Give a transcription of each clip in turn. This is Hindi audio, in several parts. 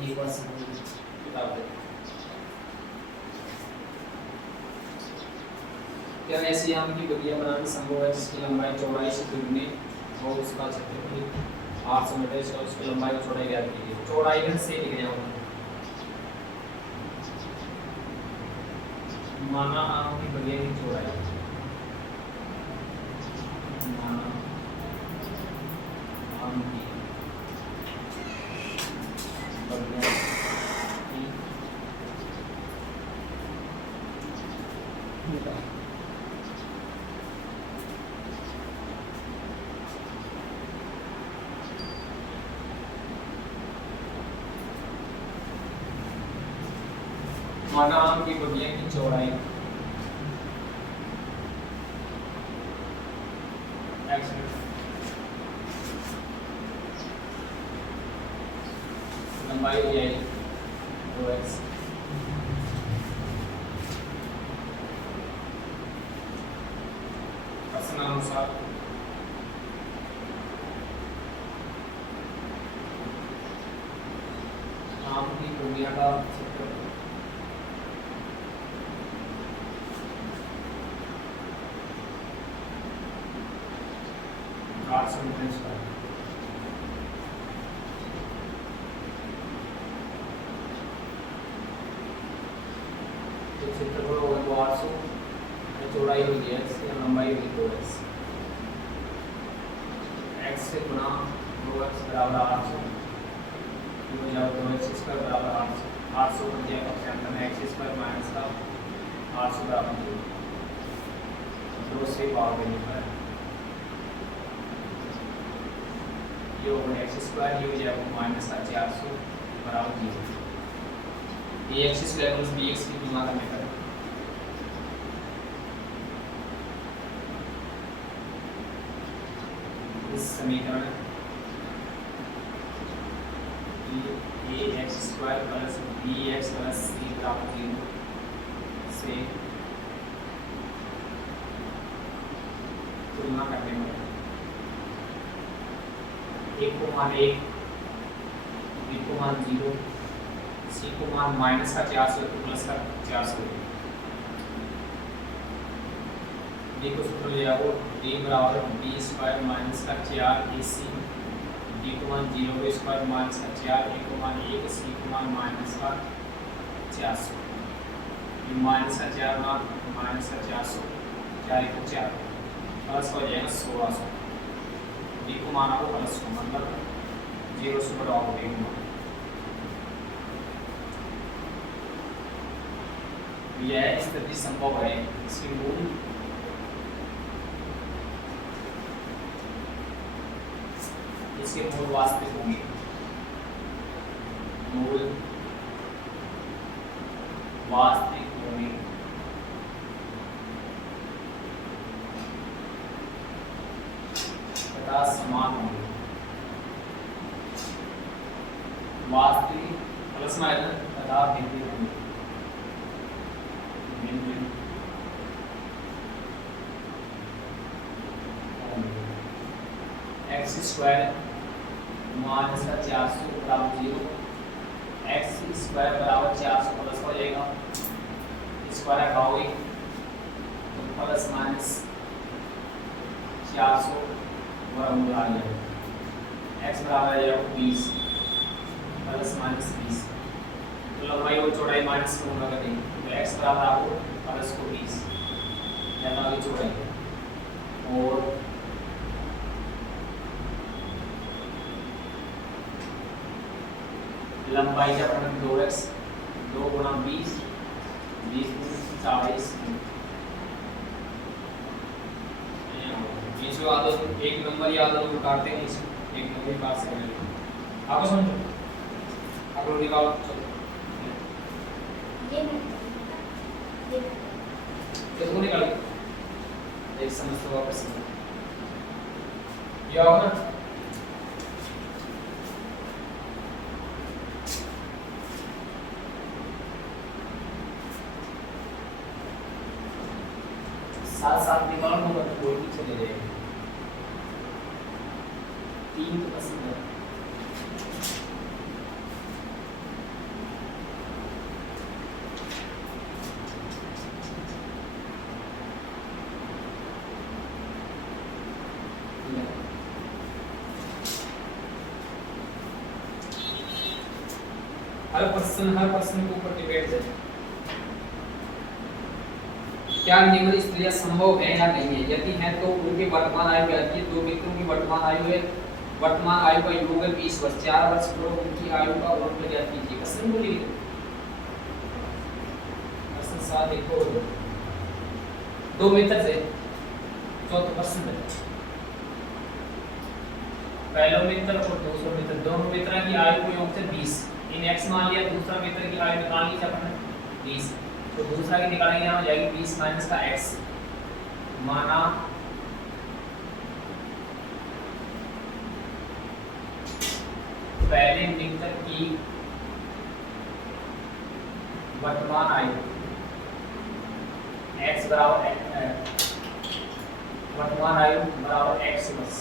एक बार समझ बता दे क्या ऐसी आम की बगिया बनाना संभव है जिसकी लंबाई चौड़ाई से दुगनी हो उसका क्षेत्रफल 800 मीटर इसका उसकी लंबाई और चौड़ाई ज्ञात कीजिए। चौड़ाई में से लिख जाऊंगा माना आम की बगिया की चौड़ाई माना आम की बगिया माना आम की बगिया की चौड़ाई x लंबाई हो जाएगी 2x प्रश्नानुसार आम की बगिया का क्षेत्रफल 800 मीटर स्क्वायर तो क्षेत्रफल होगा तो 800 चौड़ाई होगी x या लंबाई होगी 2x x से गुणा 2x बराबर 800 हो जाओ 2x स्क्वायर बराबर 800 बन जाएगा पक्षांतर में x स्क्वायर माइनस का 800 बराबर 2 से पावर देने पर ये होगा एक्स स्क्वायर ये हो जाएगा माइनस का 400 बराबर 0 ये x square plus b x की तुलना करने पर इस समीकरण a x square plus b x plus c बराबर 0 से तुलना करने पर एक को मान 1 बी को मान 0 सी को मान माइनस का 400 प्लस का 400 डी को सूत्र ले आओ डी बराबर बी स्क्वायर माइनस का 4 ए सी डी को मान 0 को स्क्वायर माइनस का 4 ए को मान 1 सी को मान माइनस का 400 ये माइनस का 4 मान माइनस का 400 4 को 4 प्लस हो जाएगा 1600 डी को माना हो प्लस को मतलब 0 से बड़ा हो डी को यह स्थिति संभव है इसकी मूल इसके मूल वास्तविक होंगे मूल वास्तविक होंगे तथा समान होंगे वास्तविक प्लस माइनस तथा भिन्न होंगे एक्स स्क्वायर माइनस का 400 बराबर 0 एक्स स्क्वायर बराबर 400 प्लस हो जाएगा स्क्वायर हटाओगे तो प्लस माइनस 400 बराबर आ जाएगा एक्स बराबर आ जाएगा 20 प्लस माइनस 20 तो लंबाई और चौड़ाई माइनस को गुणा करेंगे तो एक्स बराबर आपको प्लस को 20 लंबाई की चौड़ाई और लंबाई का अपन 2x 2 गुणा 20 20 40 बीच में आदत एक नंबर याद है तो काटते हैं इसे एक नंबर पास करेंगे आपको समझो आप लोग निकालो चलो ये तो निकालो एक समझ तो वापस ये होगा ना साथ साथ दिमाग होगा तो कोई भी चले जाएगा 3 तो पसंद है हर पर्सन के ऊपर डिपेंड है। क्या निम्न स्थितियां संभव है या नहीं है? यदि है तो उनकी वर्तमान आयु क्या है? दो मित्रों की वर्तमान आयु है, वर्तमान आयु का योग है 20 वर्ष। 4 वर्ष पूर्व उनकी आयु का गुणनफल ज्ञात कीजिए। प्रश्न बोलिए। प्रश्न 7 देखो, दो मित्र थे, चौथा प्रश्न है। पहला मित्र और दूसरा मित्र, दोनों मित्रों की आयु को योग से 20 इन x मान लिया। दूसरा मित्र की आयु निकाल ली अपन 20, तो दूसरा की निकालेंगे, यहाँ हो जाएगी 20 माइनस का x माना पहले मित्र की वर्तमान आयु x बराबर वर्तमान आयु बराबर x वर्ष।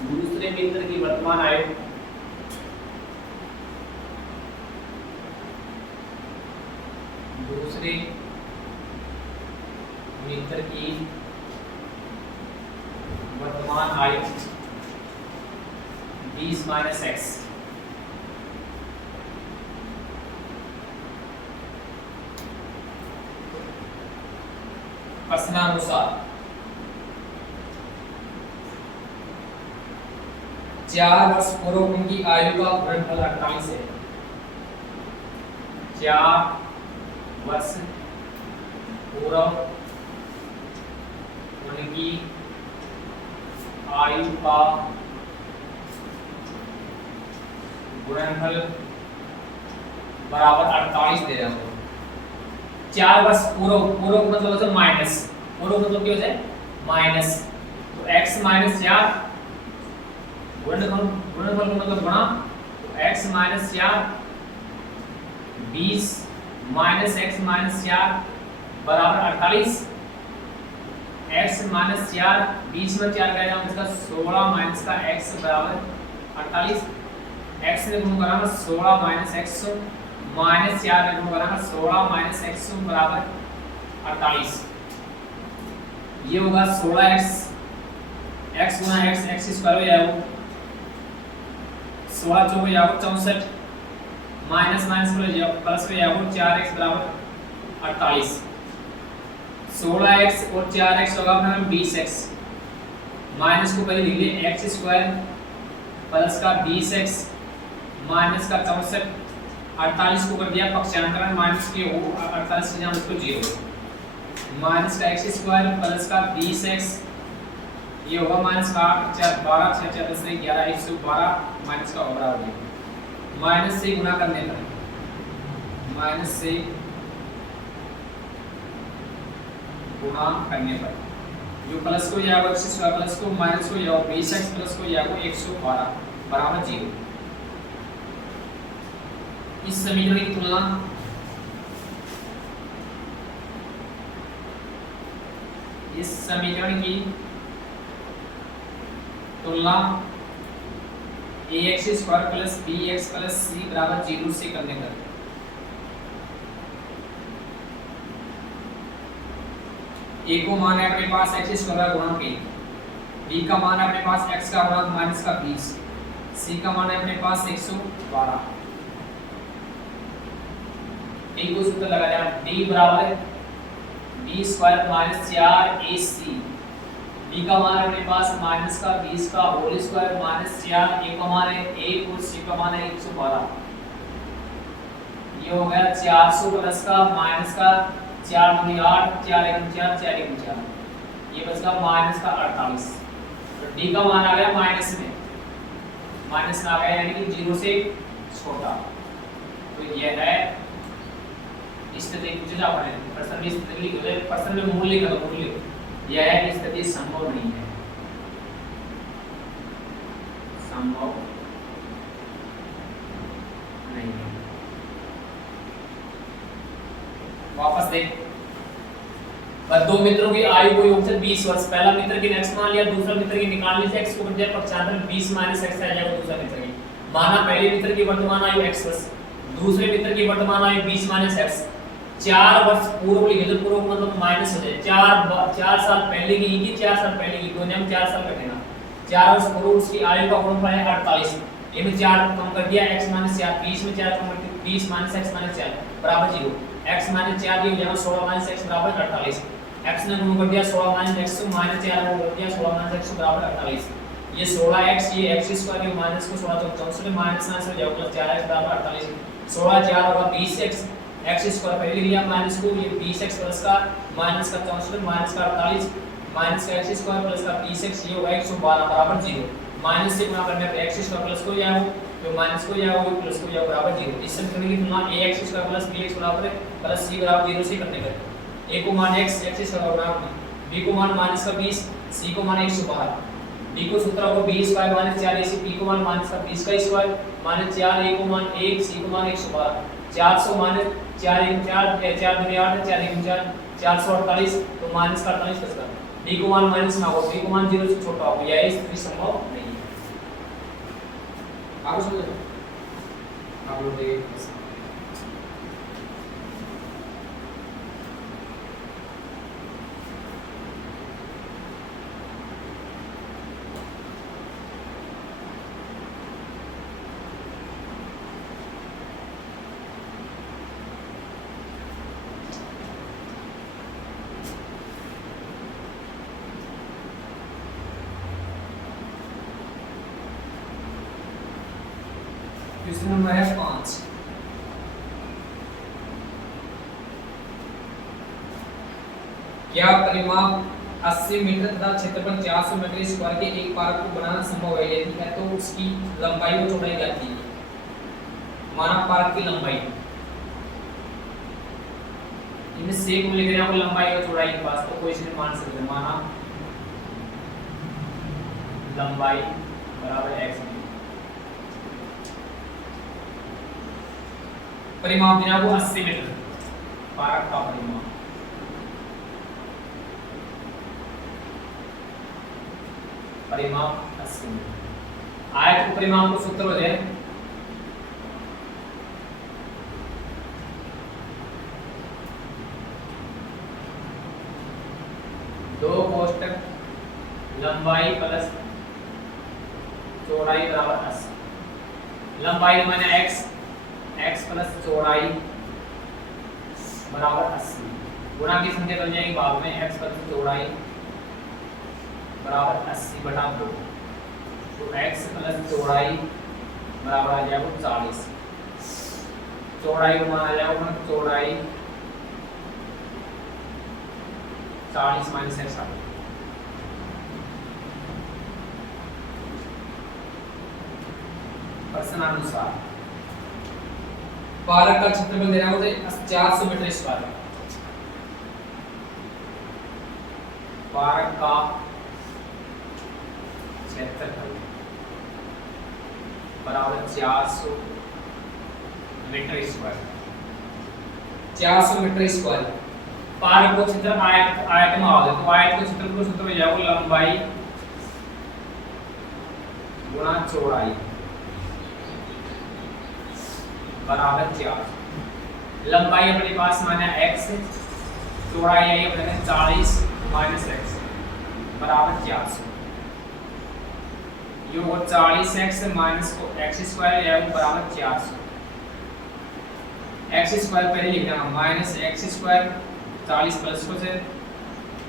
दूसरे मित्र की वर्तमान आयु दूसरे मित्र की वर्तमान आयु 20 माइनस x। प्रश्नानुसार 4 वर्ष पूर्व उनकी आयु का गुणनफल 48 है। 4 वर्ष पूर्व उनकी आयु का गुणनफल बराबर 48 दे रहा हूं। 4 वर्ष पूर्व मतलब माइनस, पूर्व मतलब क्या हो जाए माइनस, तो x माइनस 4 गुणनफल का मतलब गुणा, तो x minus 4 20 minus x minus 4 बराबर 48। x माइनस 4 20 में 4 का इसका 16 माइनस का x बराबर 48। x ने गुण कराना 16 माइनस x माइनस 4 ने गुण कराना 16 माइनस x बराबर 48। ये होगा 16x x गुना x स्क्वायर हो जाएगा 16 चौके जाओ 64 माइनस माइनस प्लस हो जाएगा 4x बराबर 48। 16x और 4x होगा अपना 20x, माइनस को पहले लिख लिए x स्क्वायर प्लस का 20x माइनस का 64, 48 को कर दिया पक्षांतरण माइनस के हो 48 के जगह उसको 0 माइनस का x स्क्वायर प्लस का 20x, ये होगा माइनस का 8 4 12 6 4 10 11 112 माइनस का बराबर माइनस से गुना करने पर माइनस से गुणा करने पर जो प्लस को जाएगा x स्क्वायर प्लस को माइनस को जाओ 20x प्लस को जाएगा 112 बराबर 0। इस समीकरण की तुलना इस समीकरण की तुलना ax square plus bx plus c बराबर 0 से करने पर a को मान है अपने पास x स्क्वायर गुणा b, b का मान है अपने पास x का गुणा माइनस का 20, c का मान है अपने पास 112। d को सूत्र लगा दिया d बराबर b square minus 4ac, b का मान है अपने पास माइनस का 20 का होल स्क्वायर माइनस 4, a का मान है 1 और c का मान है 112। ये हो गया 400 प्लस का माइनस का 4 दूनी 8 4 एकम 4 4 एकम 4, ये बचगा माइनस का 48। तो d का मान आ गया माइनस में आ गया यानी कि 0 से छोटा। तो यह है स्थिति पूछे जा पड़े प्रश्न में स्थिति लिखो जाए, प्रश्न में मूल्य का मूल्य यह स्थिति संभव नहीं है, संभव नहीं है। वापस देख, दो मित्रों की आयु को योग से 20 वर्ष, पहला मित्र की x मान लिया, दूसरा मित्र की निकाल ली x को कर दिया पक्षांतर 20 माइनस x आ जाएगा दूसरा मित्र की। माना पहले मित्र की वर्तमान आयु x वर्ष, दूसरे मित्र की वर्तमान आयु 20 माइनस x। 4 वर्ष पूर्व लिखे तो पूर्व मतलब माइनस हो जाए 4 साल पहले की 4 साल पहले की, दोनों में 4 साल कटेगा। 4 वर्ष पूर्व उसकी आयु का गुणनफल है 48। इनमें 4 कम कर दिया x माइनस 4, 20 में 4 कम कर दिया 20 माइनस x माइनस 4 बराबर 0, x माइनस 4 ये हो जाएगा 16 माइनस x बराबर 48, x ने गुणा कर दिया 16 माइनस x माइनस 4 को कर दिया 16 माइनस x बराबर 48, ये 16x ये x स्क्वायर ये माइनस को 16 तो 64 माइनस से हो जाएगा प्लस 4x बराबर 48, 16 4 होगा 20x x स्क्वायर पहले लिख लिया माइनस को, ये 20x प्लस का माइनस का 64 माइनस का 48 माइनस का x स्क्वायर प्लस का 20x ये होगा 112 बराबर 0, माइनस से गुणा करने पे x स्क्वायर प्लस को जाएगा तो माइनस को जाएगा वो प्लस को जाएगा बराबर 0, इस समीकरण की तुलना ax स्क्वायर प्लस bx बराबर प्लस c बराबर 0 से करने पर a को मान x स्क्वायर बराबर b को मान माइनस का 20 c को मान 112 d को सूत्र को 20 स्क्वायर माइनस 4 ac p को मान माइनस का 20 का स्क्वायर माइनस 4 a को मान 1 c को मान 112 400 माइनस 4 1 4 4 2 8 4 1 4 448 तो माइनस का 48 बचता d को मान माइनस ना हो b को मान 0 से छोटा हो यह स्थिति संभव नहीं है। आप समझ लो आप लोग देखिए क्वेश्चन नंबर है 5 क्या परिमाप 80 मीटर तथा क्षेत्रफल 400 मीटर स्क्वायर के एक पार्क को बनाना संभव है, यदि है तो उसकी लंबाई और चौड़ाई ज्ञात कीजिए। माना पार्क की लंबाई इनमें से को लिख रहे हैं लंबाई और चौड़ाई के पास तो कोई इसमें मान सकते हैं, माना लंबाई बराबर x परिमाप देना वो 80 मीटर पार्क का परिमाप परिमाप 80 मीटर आयत के परिमाप को सूत्र हो जाए दो कोष्टक लंबाई प्लस चौड़ाई बराबर 80, लंबाई माने x प्लस चौड़ाई बराबर 80 गुणा की संख्या बन जाएगी बाद में x प्लस चौड़ाई बराबर 80 बटा 2 तो x प्लस चौड़ाई बराबर आ जाएगा 40, चौड़ाई को मान आ जाएगा चौड़ाई 40 माइनस x आ गया प्रश्नानुसार पार्क का क्षेत्रफल देना होता है 400 मीटर स्क्वायर, पार्क का क्षेत्रफल बराबर 400 metre square, 400 metre square park को क्षेत्र आयत में आ जाए तो आयत को क्षेत्रफल को सूत्र हो जाएगा लंबाई गुणा चौड़ाई बराबर 4, लंबाई अपने पास माना x, चौड़ाई आई अपने 40 माइनस x बराबर 400, ये वो 40x माइनस को x स्क्वायर है वो बराबर 400, x स्क्वायर पहले लिखना माइनस x स्क्वायर 40 प्लस को से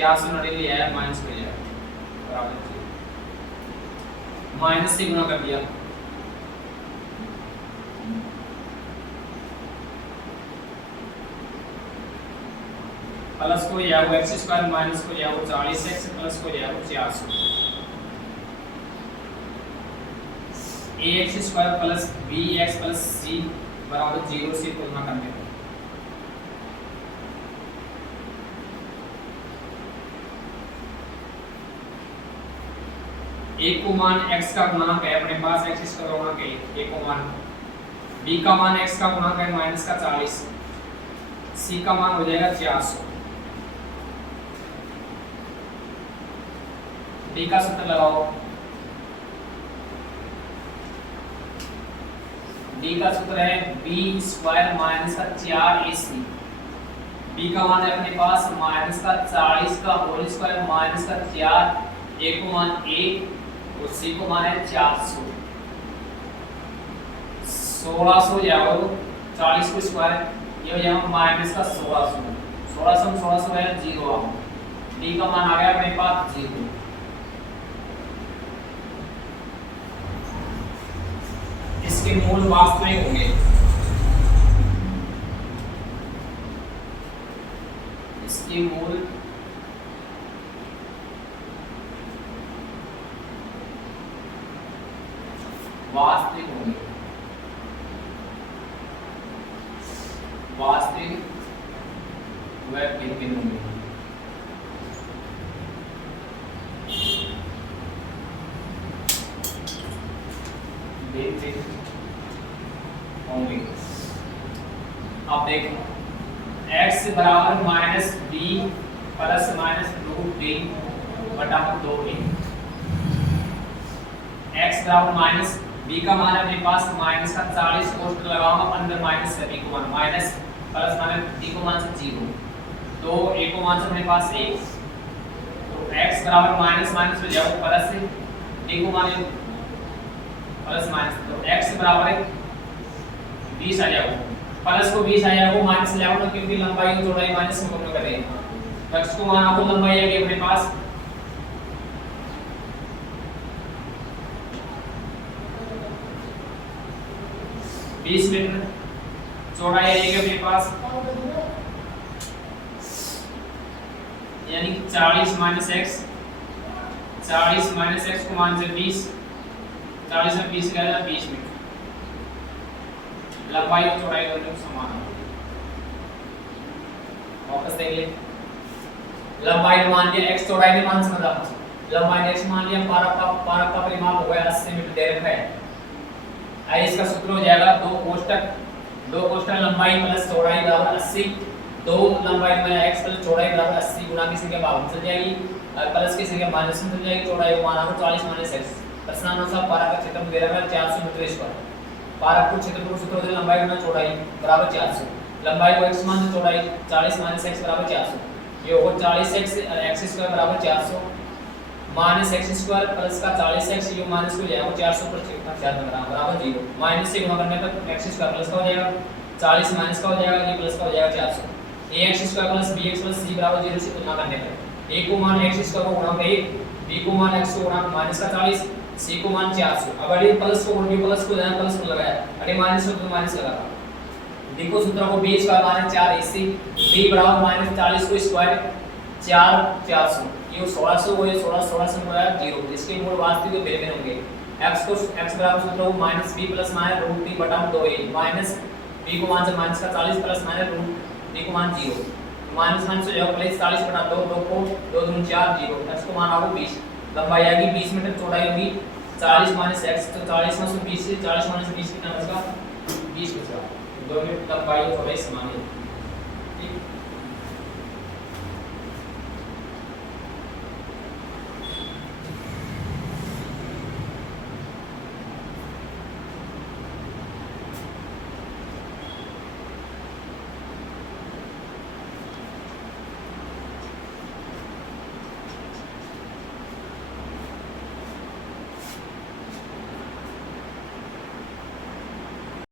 400 नड़े लिया है माइनस हो जाएगा बराबर 0 माइनस से गुणा कर दिया प्लस को या वो x स्क्वायर माइनस को या वो 40x प्लस को या वो 400 ax square plus bx plus c बराबर 0 से तुलना करने पर a को मान x का गुणांक है अपने पास x स्क्वायर गुणांक है a को मान b का मान x का गुणांक है माइनस का 40 c का मान हो जाएगा 400 d का सूत्र लगाओ d का सूत्र है b स्क्वायर माइनस का 4ac b का मान है अपने पास माइनस का 40 का होल स्क्वायर माइनस का 4 a को मान 1 और c को मान है 400 1600 हो जाएगा, 40 को स्क्वायर ये हो जाएगा माइनस का 1600, 1600 में 1600 है 0 आओ, डी का मान आ गया मेरे पास 0। इसके मूल वास्तविक होंगे, इसके मूल वास्तविक होंगे, वास्तविक व भिन्न होंगे। अब देखो x बराबर minus b plus minus root b बटा 2a, x बराबर माइनस b का मान है मेरे पास माइनस का 40 कोष्ठक लगाऊंगा, अंदर माइनस है b को मान माइनस प्लस माइनस b को मान से 0, तो a को मान से मेरे पास 1, तो x बराबर माइनस माइनस हो जाएगा प्लस से d को मान प्लस माइनस, तो x बराबर है 20 आ जाएगा, प्लस को 20 आ जाएगा माइनस ले आओ, क्योंकि लंबाई और चौड़ाई माइनस में गुणा करेंगे, तो x को मान आपको लंबाई आ गई अपने पास 20 मीटर, चौड़ाई आएगी अपने पास यानी 40 माइनस x, 40 माइनस x को मान से 20, 40 में 20 गया 20 मीटर, लंबाई और चौड़ाई दोनों समान होगी। वापस देख ले, लंबाई ने मान लिया x, चौड़ाई ने मान समझा, लंबाई ने x मान लिया, पारक का परिमाप हो गया 80 मीटर दे रखा है। आई इसका सूत्र हो जाएगा दो कोष्ठक लंबाई प्लस चौड़ाई बराबर 80, दो लंबाई में x प्लस चौड़ाई बराबर 80 गुणा की संख्या भाग चल जाएगी और प्लस की संख्या माइनस में चल जाएगी, चौड़ाई को माना 40 माइनस x, प्रश्नानुसार पारक का क्षेत्रफल दे रखा है 400 मीटर स्क्वायर, पारक को क्षेत्रफल सूत्र होता है लंबाई गुना चौड़ाई बराबर 400, लंबाई को x मान चौड़ाई 40 माइनस x बराबर 400, ये होगा 40x और x स्क्वायर बराबर 400 माइनस x स्क्वायर प्लस का 40x, ये माइनस को जाएगा 400 पर कितना 4 बराबर 0, माइनस से गुणा करने पर x स्क्वायर प्लस का हो जाएगा 40 माइनस का हो जाएगा, ये प्लस का हो जाएगा 400, ax square plus bx plus c बराबर 0 से तुलना करने पर a को मान x स्क्वायर को गुणा कर 1, b को मान x को गुणा माइनस का 40, c को मान 400, अब अड़ी प्लस को गुणा प्लस को जाना प्लस को लगाया, अड़ी माइनस को तो माइनस लगा, देखो सूत्र को b square minus 4ac, b बराबर माइनस 40 को स्क्वायर 4 400, ये 1600 को ये 1600 को आया 0, इसके मूल वास्तविक भिन्न होंगे। x को x बराबर सूत्र को minus b plus minus root b बटा 2a, माइनस b को मान से माइनस का 40 प्लस माइनस रूट b को मान 0, माइनस माइनस हो जाएगा प्लस 40 बटा 2, 2 को 2 दूनी 4 0, x को मान आपको 20, लंबाई आएगी 20 मीटर, चौड़ाई होगी 40 माइनस x, तो 40 में से 20 से 40 माइनस 20 कितना बचेगा 20 बचेगा, दोनों लंबाई और चौड़ाई समान है।